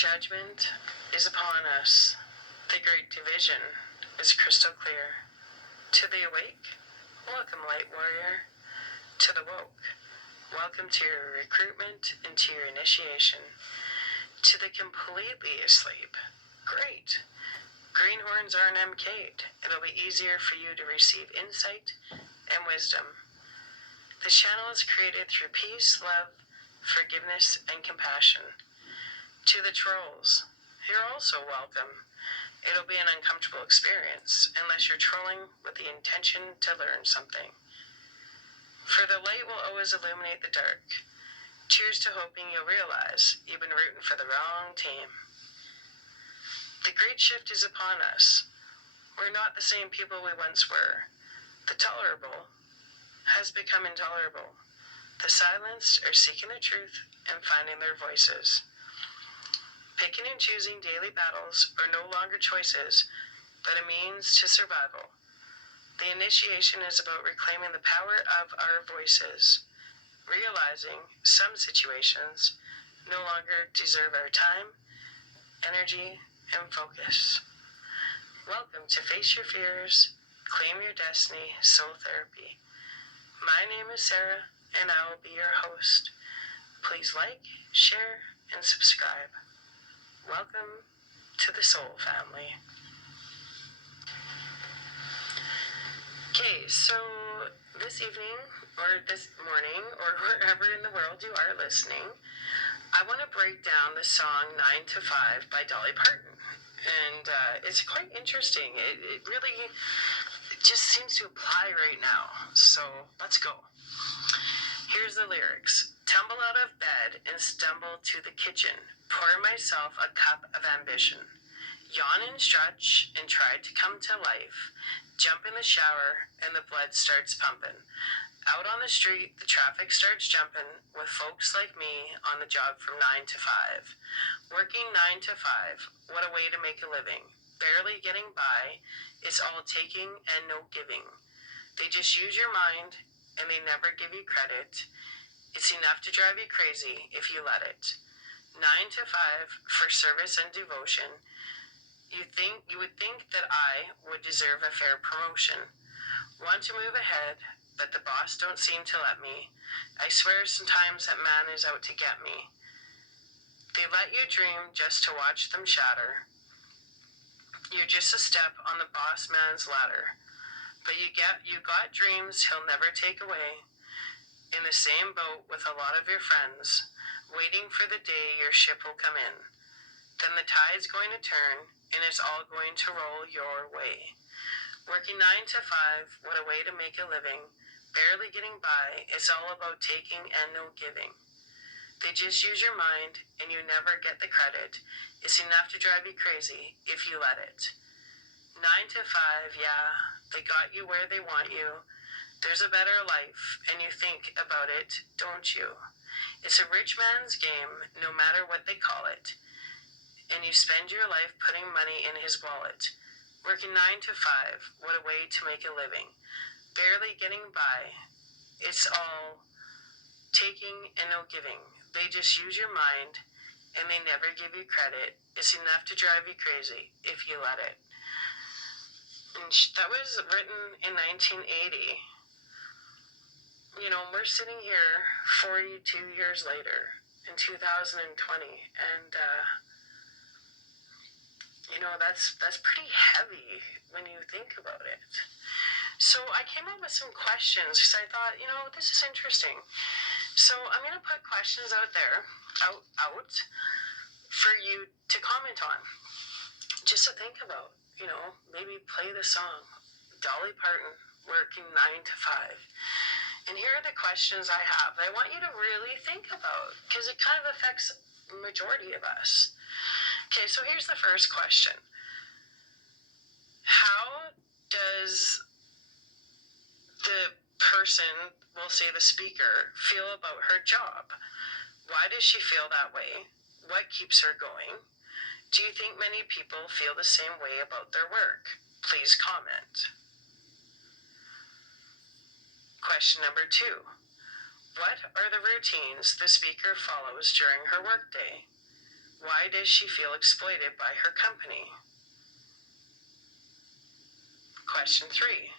Judgment is upon us. The great division is crystal clear. To the awake, welcome, light warrior. To the woke, welcome to your recruitment and to your initiation. To the completely asleep, great. Greenhorns aren't MK'd. It'll be easier for you to receive insight and wisdom. This channel is created through peace, love, forgiveness, and compassion. To the trolls, you're also welcome. It'll be an uncomfortable experience unless you're trolling with the intention to learn something. For the light will always illuminate the dark. Cheers to hoping you'll realize you've been rooting for the wrong team. The great shift is upon us. We're not the same people we once were. The tolerable has become intolerable. The silenced are seeking the truth and finding their voices. Picking and choosing daily battles are no longer choices, but a means to survival. The initiation is about reclaiming the power of our voices, realizing some situations no longer deserve our time, energy, and focus. Welcome to Face Your Fears, Claim Your Destiny Soul Therapy. My name is Sarah, and I will be your host. Please like, share, and subscribe. Welcome to the Soul Family. Okay, so this evening, or this morning, or wherever in the world you are listening, I want to break down the song 9 to 5 by Dolly Parton. And it's quite interesting. It really just seems to apply right now. So let's go. Here's the lyrics. Tumble out of bed and stumble to the kitchen. Pour myself a cup of ambition. Yawn and stretch and try to come to life. Jump in the shower and the blood starts pumping. Out on the street, the traffic starts jumping with folks like me on the job from 9 to 5. Working 9 to 5, what a way to make a living. Barely getting by, it's all taking and no giving. They just use your mind and they never give you credit. It's enough to drive you crazy if you let it. 9 to 5 for service and devotion. You would think that I would deserve a fair promotion. Want to move ahead, but the boss don't seem to let me. I swear sometimes that man is out to get me. They let you dream just to watch them shatter. You're just a step on the boss man's ladder. But you got dreams he'll never take away. In the same boat with a lot of your friends, waiting for the day your ship will come in. Then the tide's going to turn, and it's all going to roll your way. Working 9 to 5, what a way to make a living. Barely getting by, it's all about taking and no giving. They just use your mind, and you never get the credit. It's enough to drive you crazy if you let it. 9 to 5, yeah, they got you where they want you. There's a better life, and you think about it, don't you? It's a rich man's game, no matter what they call it. And you spend your life putting money in his wallet. Working 9 to 5, what a way to make a living. Barely getting by, it's all taking and no giving. They just use your mind, and they never give you credit. It's enough to drive you crazy if you let it. And that was written in 1980. You know, we're sitting here 42 years later in 2020, and you know, that's pretty heavy when you think about it. So I came up with some questions because I thought, you know, this is interesting. So I'm going to put questions out there, out for you to comment on, just to think about. You know, maybe play the song, Dolly Parton, Working 9 to 5. And here are the questions I have that I want you to really think about, because it kind of affects the majority of us. Okay, so here's the first question. How does the person, we'll say the speaker, feel about her job? Why does she feel that way? What keeps her going? Do you think many people feel the same way about their work? Please comment. Question number 2. What are the routines the speaker follows during her workday? Why does she feel exploited by her company? Question 3.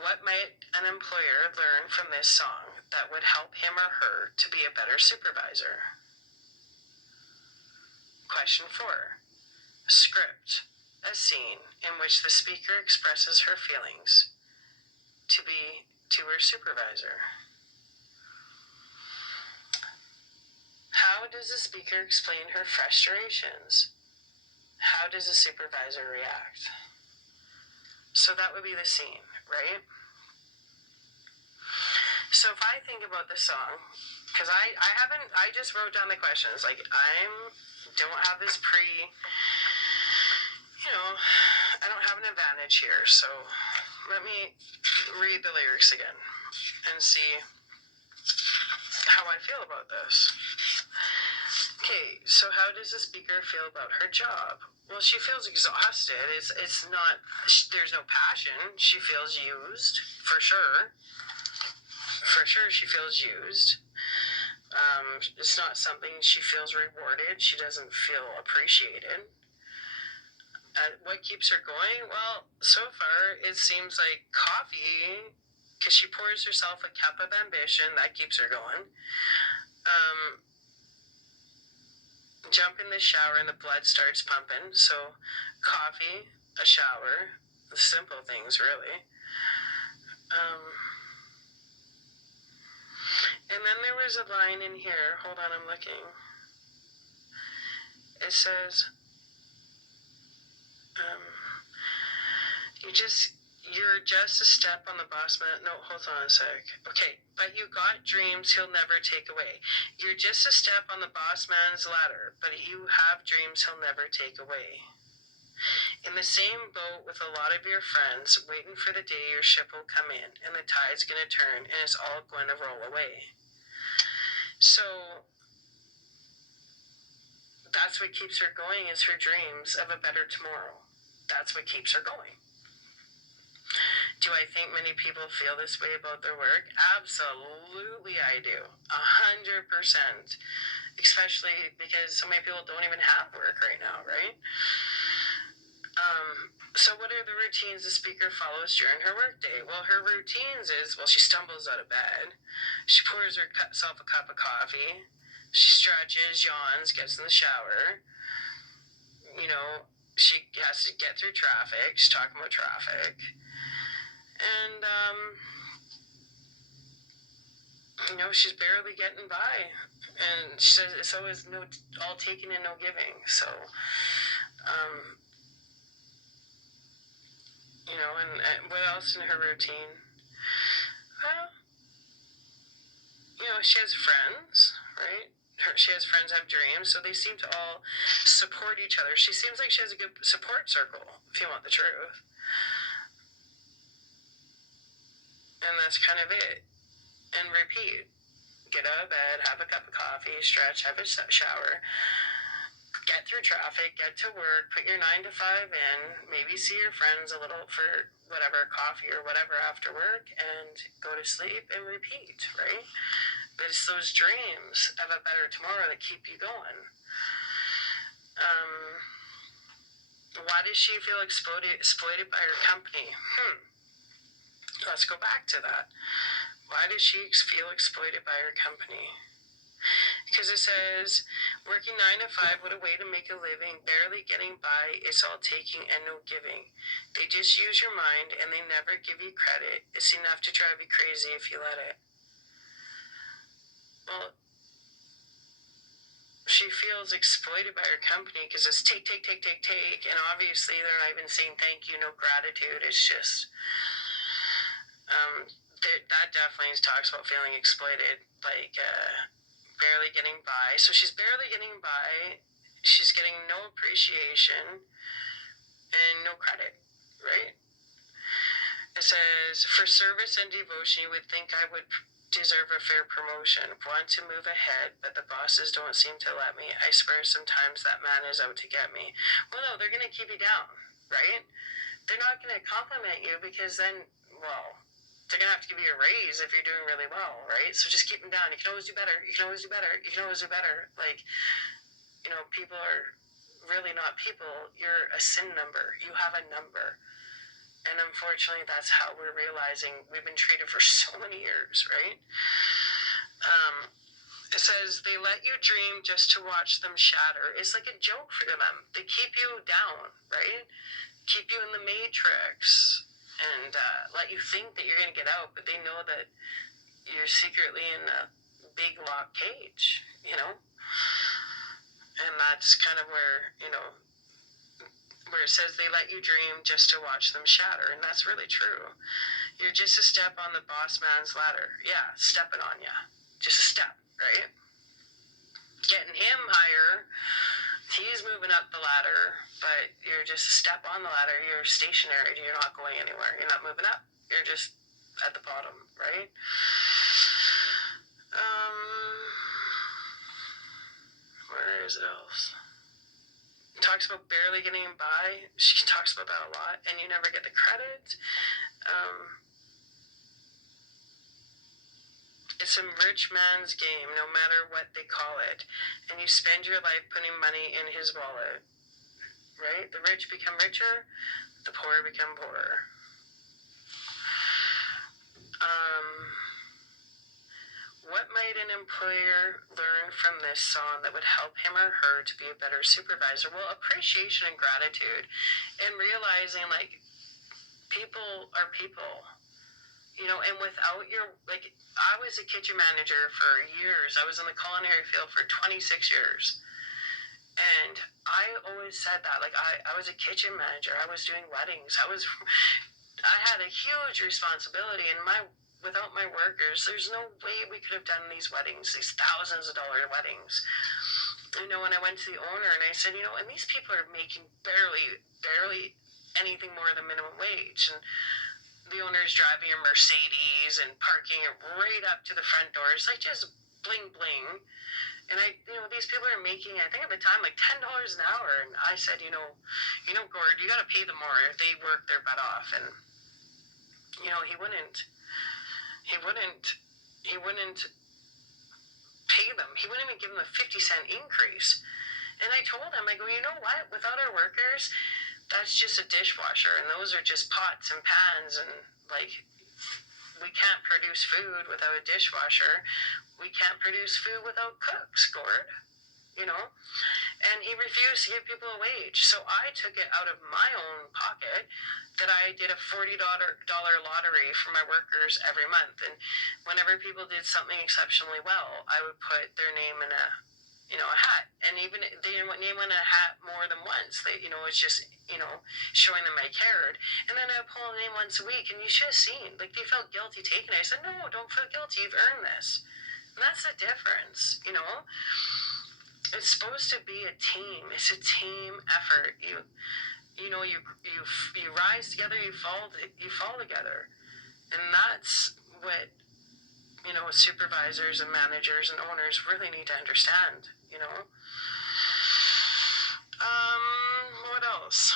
What might an employer learn from this song that would help him or her to be a better supervisor? Question 4. Script. A scene in which the speaker expresses her feelings to her supervisor. How does the speaker explain her frustrations? How does the supervisor react? So that would be the scene, right? So if I think about the song, because I just wrote down the questions. Like, don't have this I don't have an advantage here. So let me read the lyrics again and see how I feel about this. Okay, so how does the speaker feel about her job? Well, she feels exhausted. It's not, there's no passion. She feels used, for sure. For sure she feels used. It's not something she feels rewarded. She doesn't feel appreciated. What keeps her going? Well, so far it seems like coffee, because she pours herself a cup of ambition. That keeps her going. Jump in the shower and the blood starts pumping. So coffee, a shower, simple things really. And then there was a line in here. Hold on, I'm looking. It says, you're just a step on the boss man. No, hold on a sec. Okay, but you got dreams he'll never take away. You're just a step on the boss man's ladder, but you have dreams he'll never take away. In the same boat with a lot of your friends, waiting for the day your ship will come in, and the tide's gonna turn, and it's all going to roll away. So that's what keeps her going, is her dreams of a better tomorrow. That's what keeps her going. Do I think many people feel this way about their work? Absolutely I do. 100%. Especially because so many people don't even have work right now, right? So what are the routines the speaker follows during her workday? Well, her routines is, she stumbles out of bed. She pours herself a cup of coffee. She stretches, yawns, gets in the shower. She has to get through traffic. She's talking about traffic. And, she's barely getting by. And she says it's always all taking and no giving. So, and what else in her routine? Well, she has friends, right? She has friends have dreams, so they seem to all support each other. She seems like she has a good support circle, if you want the truth. And that's kind of it. And repeat. Get out of bed, have a cup of coffee, stretch, have a shower, get through traffic, get to work, put your 9 to 5 in, maybe see your friends a little for whatever, coffee or whatever after work, and go to sleep and repeat, right? But it's those dreams of a better tomorrow that keep you going. Why does she feel exploited by her company? Let's go back to that. Why does she feel exploited by her company? Because it says, working 9 to 5, what a way to make a living, barely getting by, it's all taking and no giving. They just use your mind and they never give you credit. It's enough to drive you crazy if you let it. Well, she feels exploited by her company because it's take, and obviously they're not even saying thank you, no gratitude. It's just, that definitely talks about feeling exploited, like, barely getting by. So she's barely getting by. She's getting no appreciation and no credit, right? It says, for service and devotion, you would think I would deserve a fair promotion. Want to move ahead, but the bosses don't seem to let me. I swear sometimes that man is out to get me. Well, no, they're going to keep you down, right? They're not going to compliment you because then, they're going to have to give you a raise if you're doing really well, right? So just keep them down. You can always do better. You can always do better. You can always do better. Like, people are really not people. You're a sin number. You have a number. And unfortunately, that's how we're realizing we've been treated for so many years, right? It says, they let you dream just to watch them shatter. It's like a joke for them. They keep you down, right? Keep you in the matrix and let you think that you're going to get out, but they know that you're secretly in a big lock cage, And that's kind of where, where it says they let you dream just to watch them shatter. And that's really true. You're just a step on the boss man's ladder. Yeah, stepping on you. Just a step, right? Getting him higher. He's moving up the ladder, but you're just a step on the ladder. You're stationary. You're not going anywhere. You're not moving up. You're just at the bottom, right? Where is it else? It talks about barely getting by. She talks about that a lot, and you never get the credit. It's a rich man's game, no matter what they call it. And you spend your life putting money in his wallet. Right? The rich become richer, the poor become poorer. What might an employer learn from this song that would help him or her to be a better supervisor? Well, appreciation and gratitude, and realizing, like, people are people. And without I was a kitchen manager for years. I was in the culinary field for 26 years. And I always said that, like, I was a kitchen manager. I was doing weddings. I had a huge responsibility, and without my workers, there's no way we could have done these weddings, these thousands of dollar weddings. And I went to the owner and I said, and these people are making barely anything more than minimum wage. And the owner's driving a Mercedes and parking it right up to the front door. It's like just bling bling. And these people are making, I think at the time, like $10 an hour. And I said, Gord, you got to pay them more if they work their butt off. And he wouldn't pay them. He wouldn't even give them a 50-cent increase. And I told him, I go, you know what? Without our workers, that's just a dishwasher, and those are just pots and pans, and we can't produce food without a dishwasher. We can't produce food without cooks, Gord. And he refused to give people a wage. So I took it out of my own pocket that I did a $40 lottery for my workers every month. And whenever people did something exceptionally well, I would put their name in a hat. And even their name in a hat more than once. It's just, showing them I cared. And then I would pull a name once a week, and you should have seen, they felt guilty taking it. I said, no, don't feel guilty. You've earned this. And that's the difference, It's supposed to be a team. It's a team effort. You rise together, you fall together. And that's what, supervisors and managers and owners really need to understand, What else?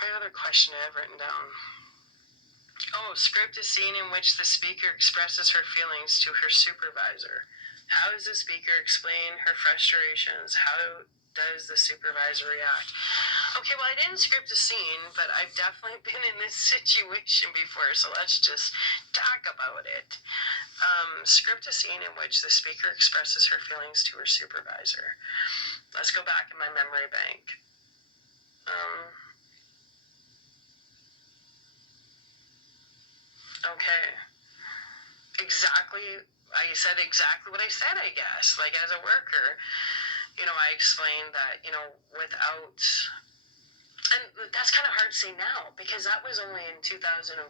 What other question I have written down? Oh, script a scene in which the speaker expresses her feelings to her supervisor. How does the speaker explain her frustrations? How does the supervisor react? Okay, well, I didn't script a scene, but I've definitely been in this situation before, so let's just talk about it. Script a scene in which the speaker expresses her feelings to her supervisor. Let's go back in my memory bank. Okay. I said exactly what I said, I guess. Like, as a worker, I explained that, without... And that's kind of hard to say now, because that was only in 2014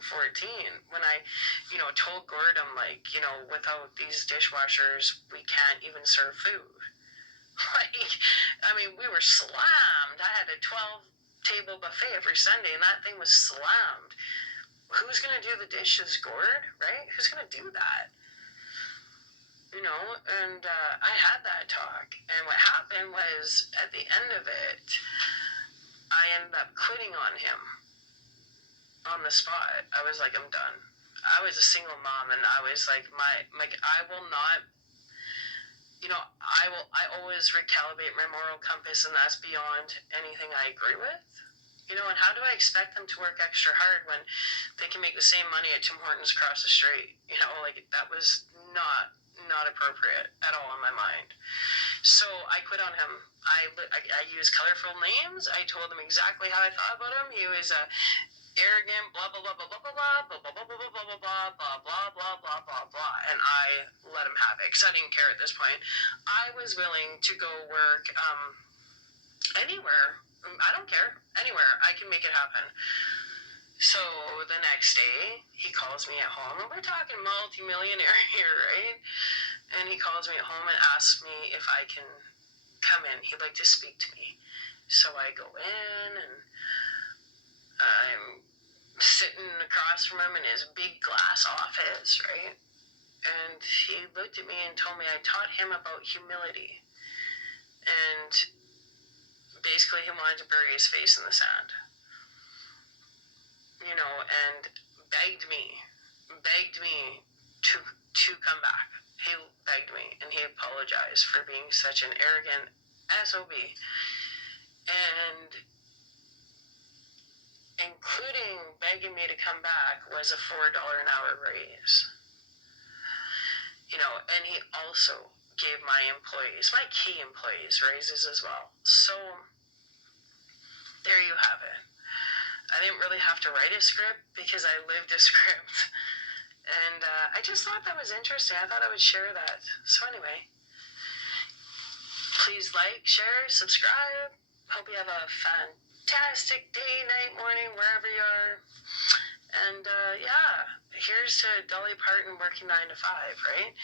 when I, told Gordon, without these dishwashers, we can't even serve food. We were slammed. I had a 12-table buffet every Sunday, and that thing was slammed. Who's going to do the dishes, Gord, right? Who's going to do that? And I had that talk. And what happened was, at the end of it, I ended up quitting on him on the spot. I was like, I'm done. I was a single mom, and I was like, I will not, I always recalibrate my moral compass, and that's beyond anything I agree with. You know, and how do I expect them to work extra hard when they can make the same money at Tim Hortons across the street? You know, like, that was not appropriate at all in my mind. So I quit on him. I used colorful names. I told him exactly how I thought about him. He was arrogant, blah blah blah blah blah blah blah blah blah blah blah blah blah blah blah blah blah blah blah, and I let him have it because I didn't care at this point. I was willing to go work anywhere. I don't care. Anywhere. I can make it happen. So the next day, he calls me at home, and we're talking multi-millionaire here, right? And he calls me at home and asks me if I can come in. He'd like to speak to me. So I go in, and I'm sitting across from him in his big glass office, right? And he looked at me and told me I taught him about humility. And basically, he wanted to bury his face in the sand. You know, and begged me to come back. He begged me, and he apologized for being such an arrogant SOB. And including begging me to come back was a $4 an hour raise. You know, and he also gave my key employees, raises as well. So there you have it. I didn't really have to write a script because I lived a script. And I just thought that was interesting. I thought I would share that. So anyway, please like, share, subscribe. Hope you have a fantastic day, night, morning, wherever you are. And yeah, here's to Dolly Parton working 9 to 5, right?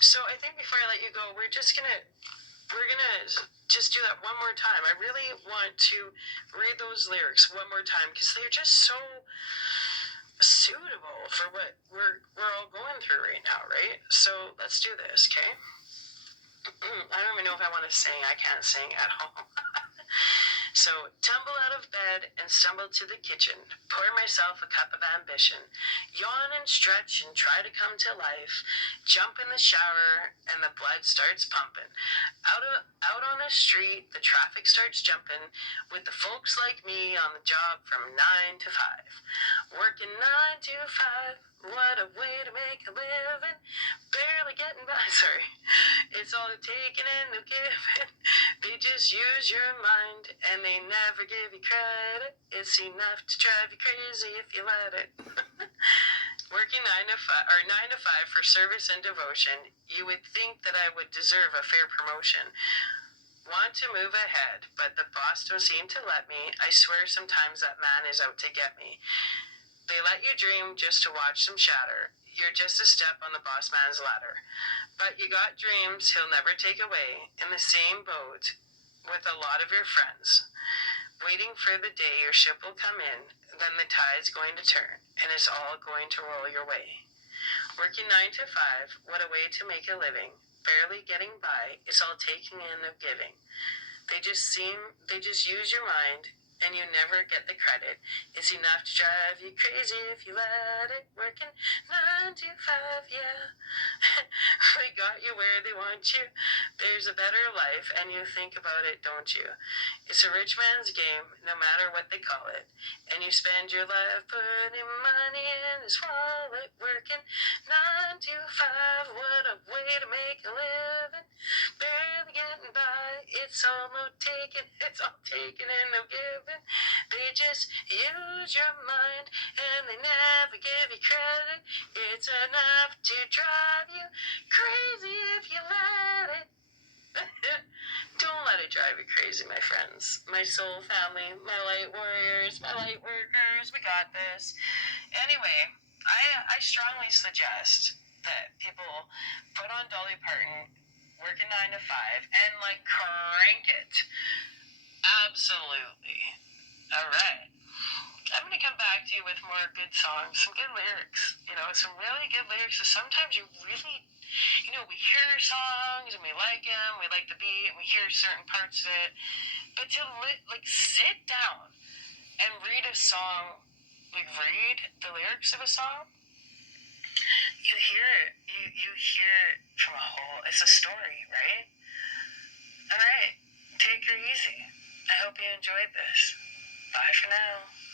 So I think before I let you go, we're gonna just do that one more time. I really want to read those lyrics one more time because they're just so suitable for what we're all going through right now, right? So let's do this, okay? I don't even know if I want to sing. I can't sing at home. So, tumble out of bed and stumble to the kitchen, pour myself a cup of ambition, yawn and stretch and try to come to life, jump in the shower and the blood starts pumping. Out on the street, the traffic starts jumping, with the folks like me on the job from 9 to 5. Working 9 to 5, what a way to make a living, barely getting by, sorry. It's all taking and no giving. They just use your mind and they never give you credit. It's enough to drive you crazy if you let it. Working 9 to 5 for service and devotion, you would think that I would deserve a fair promotion. Want to move ahead, but the boss don't seem to let me. I swear sometimes that man is out to get me. They let you dream just to watch them shatter. You're just a step on the boss man's ladder. But you got dreams he'll never take away, in the same boat with a lot of your friends. Waiting for the day your ship will come in, then the tide's going to turn, and it's all going to roll your way. Working 9 to 5, what a way to make a living. Barely getting by, it's all taking in of giving. They just use your mind, and you never get the credit. It's enough to drive you crazy if you let it. Working 9 to 5, yeah. They got you where they want you. There's a better life, and you think about it, don't you? It's a rich man's game, no matter what they call it. And you spend your life putting money in his wallet. Working 9 to 5, what a way to make a living. Barely getting by, it's all taken and no giving. They just use your mind and they never give you credit. It's enough to drive you crazy if you let it. Don't let it drive you crazy, my friends. My soul family, my light warriors, my light workers, we got this. Anyway, I strongly suggest that people put on Dolly Parton, working 9 to 5, and like crank it. Absolutely. All right. I'm going to come back to you with more good songs, some good lyrics, some really good lyrics. So sometimes you really, we hear songs and we like them, we like the beat, and we hear certain parts of it. But to sit down and read a song, read the lyrics of a song, you hear it. You hear it from it's a story, right? Tracy. I hope you enjoyed this. Bye for now.